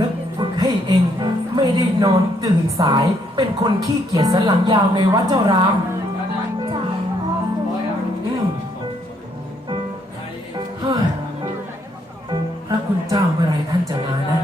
นึกฝึกให้เองไม่ได้นอนตื่นสาย เป็นคนขี้เกียจสันหลังยาวในวัดเจ้ารามอืมเฮ้ยพระคุณเจ้าเมื่อไรท่านจะมานะ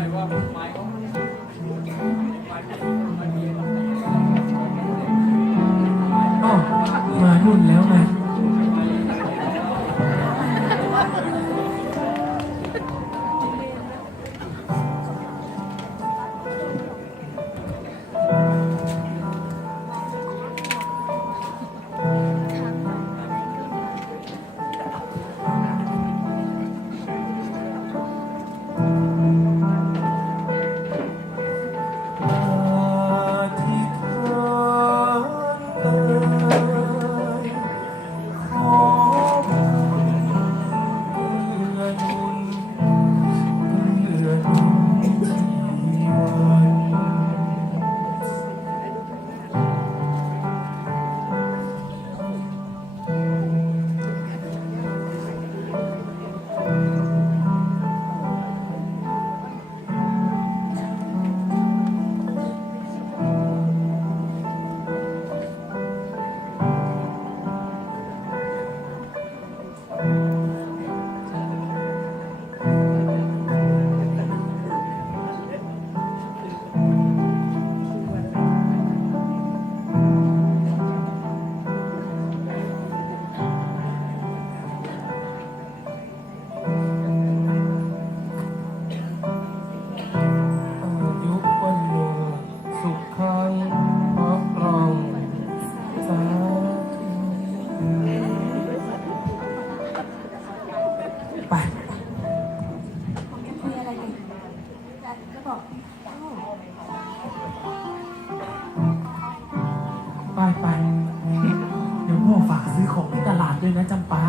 ด้วยนะจำปา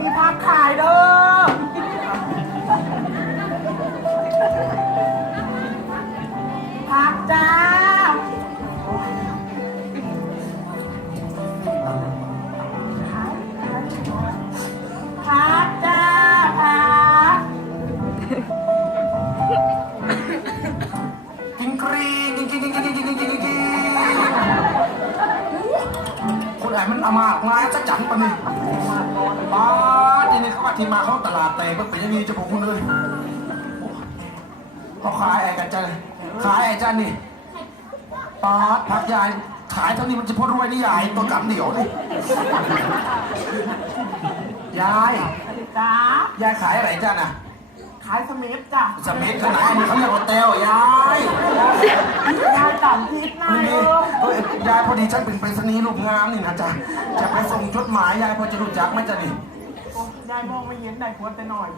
มีพักขายเด้อ ทีนี้เขาว่าที่มาเขาตลาดแต่มันเป็นอยังไงจะผมคุณเลยเขาขายไอ้กันจ้าขายไอ้จ้านี่ป้าพักยายขายเท่านี้มันจะพอรวยนี่ยายตัวกำเดี่ยวเลยยายจ้ายายขายอะไรจ้าน่ะ ขายสมิธจ้ะสมิธขนาดนี้เขาเรียกว่าเตวยายยายต่ำทิพย์นายนี่เออเฮ้ยยายพอดีฉันเป็นไปรษณีย์ลูกงามนี่นะจ๊ะจะไปส่งจดหมายยายพอจะรู้จักไหมจ๊ะนี่ยายมองไม่เห็นได้ควรแต่หน่อย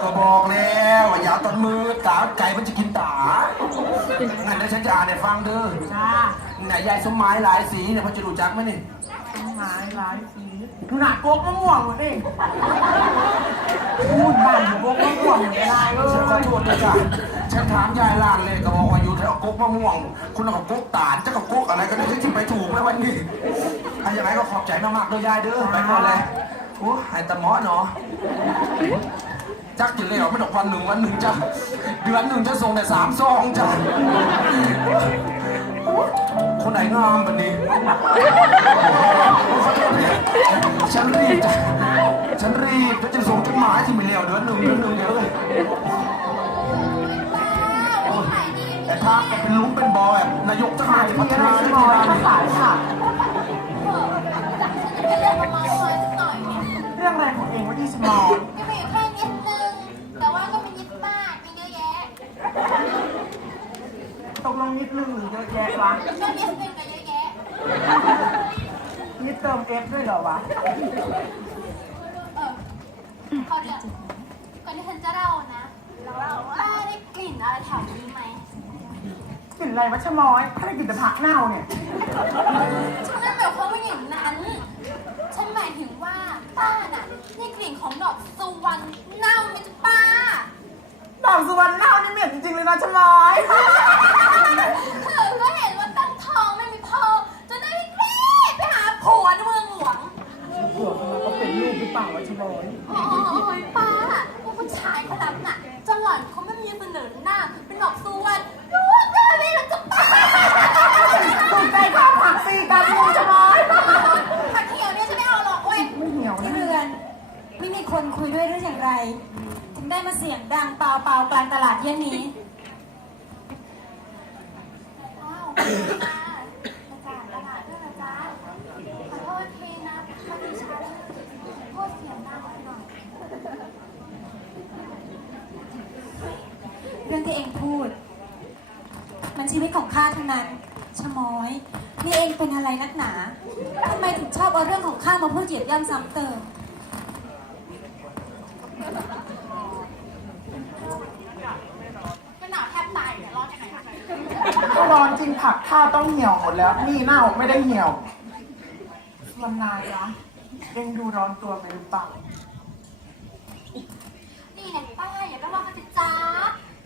ก็บอกแล้วว่าอย่าตอนมือตาไก่มันจะกินตางั้นเดี๋ยวฉันจะอ่านให้ฟังเด้อจ้าไหนยายสมหมายหลายสีเนี่ยพอจะรู้จักไหมนี่ต้นไม้หลายสีหนักโกกมะม่วงหมดเองพูดบ้านอยู่โกกมะม่วงอยู่ไม่ได้เลฉันขอยโทษนะจ๊ะฉันถามยายลานเลยก็บอกว่าอยู่แถวก๊กมะม่วง คุณเอาก๊กตาลจะกับก๊กอะไรก็ได้ฉันไปถูกไหมวันนี้อะยังไงก็ขอบใจมากๆเลยยายเด้อไปก่อนเลย โอ้หายตะหมอเนาะจักจะเลี้ยวไม่ดอกวันหนึ่งวันหนึ่งจ้ะเดือนหนึ่งจะส่งแต่สามซองจ้ะคนไหนงามแบบนี้ขอโทษทีฉันรีบจ้ะฉันรีบจะจะส่งจดหมายที่ไม่เลี้ยวเดือนหนึ่งเดือนหนึ่งเดี๋ยวเลยโอ้ยแต่พระแกเป็นลุงเป็นบอยนายกจะขายพัที่ฒอะไรนาชะได้มที่อยร้าน ของเองว่าที่ชะมอยก็มีอยู่แค่นิดนึง แต่ว่าก็ไม่นิดมากมีเยอะแยะตกลงนิดนึงหรือเยอะแยะวะก็นิดนึงกับเยอะแยะนิดเติมเอฟด้วยเหรอวะ เออเขาเดี๋ยวก่อนที่ฉันจะเล่านะป้าได้กลิ่นอะไรแถวนี้ไหมกลิ่นอะไรวะชะมอยถ้าได้กลิ่นแต่ผักเน่าเนี่ย ฉัน ลิ่นของดอกสุวรรณเน่าไหมจ๊ะป้า ดอกสุวรรณเน่านี่เหม็นจริงๆเลยนะชะมอยเธอก็เห็นว่าตั้งท้องไม่มีพ่อจนได้รีบไปหาผัวในเมืองหลวง ผัวของเราก็เป็นลูกหรือเปล่าวะชะมอย โอ้ยป้าพวกผู้ชายคนนั้นน่ะจนหล่อนเขาไม่มีเสนอหน้า เป็นดอกสุวรรณรู้ได้ไหมล่ะจ๊ะป้า ถูกใจข้าวผักสี่กันลูกชะมอย ผักเขียวเนี่ยฉันไม่เอาหรอกเว้ย ไม่เหี่ยว ที่ นะ เรือนไม่มี คุยด้วยหรืออย่างไร ถึงได้มาเสียงดังเปล่าเปล่ากลางตลาดเย็นนี้อ้าวป้ามาจากตลาดด้วยนะจ๊ะขอโทษทีนะพอดีฉันพูดเสียงดังหน่อยเรื่องที่เองพูด มันชีวิตของข้าทั้งนั้นชะม้อย นี่เองเป็นอะไรนักหนาทำไมถึงชอบเอาเรื่องของข้ามาพูดเหยียดย่ำซ้ำเติม ก็หนาวแทบตายเนี่ยรอดยังไงคะ ถ้าร้อนผักข้าวต้องเหี่ยวหมดแล้ว นี่เน่าไม่ได้เหี่ยววันนายนะเองดูร้อนตัวไปหรือเปล่านี่เนี่ยป้าอย่าไปว่าเขาจะจ้า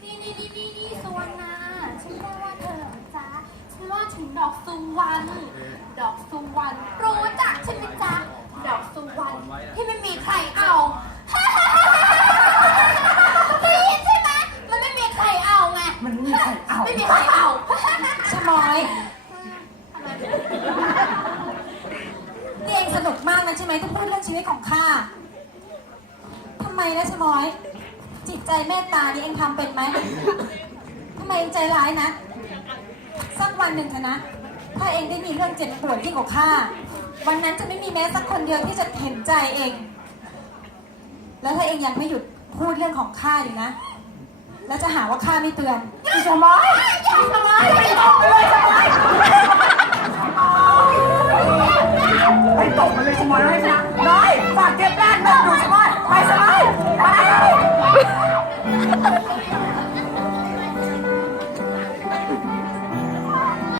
นี่นี่นี่นี่นี่สุวรรณาฉันไม่ได้ว่าเธอหรอกจ๊ะฉันว่าถึงดอกสุวรรณดอกสุวรรณรู้จักใช่ไหมจ๊ะดอกสุวรรณที่ไม่มีใครเอา ได้ยินใช่ไหมมันไม่มีใครเอาไง มันไม่มีใครเอา ไม่มีใครเอา ชะม้อย นี่เองสนุกมากนะ ใช่ไหมที่พูดเรื่องชีวิตของข้าทำไมนะชะม้อย จิตใจเมตตานี่เองทำเป็นไหมทำไมเองใจร้ายนะ สักวันหนึ่งเถอะนะ ถ้าเองได้มีเรื่องเจ็บปวดยิ่งกว่าข้า วันนั้นจะไม่มีแม้สักคนเดียวที่จะเห็นใจเอง แล้วถ้าเองยังไม่หยุดพูดเรื่องของข้าอยู่นะ แล้วจะหาว่าข้าไม่เตือนชะมอยชะมอยไปเลยชะมอย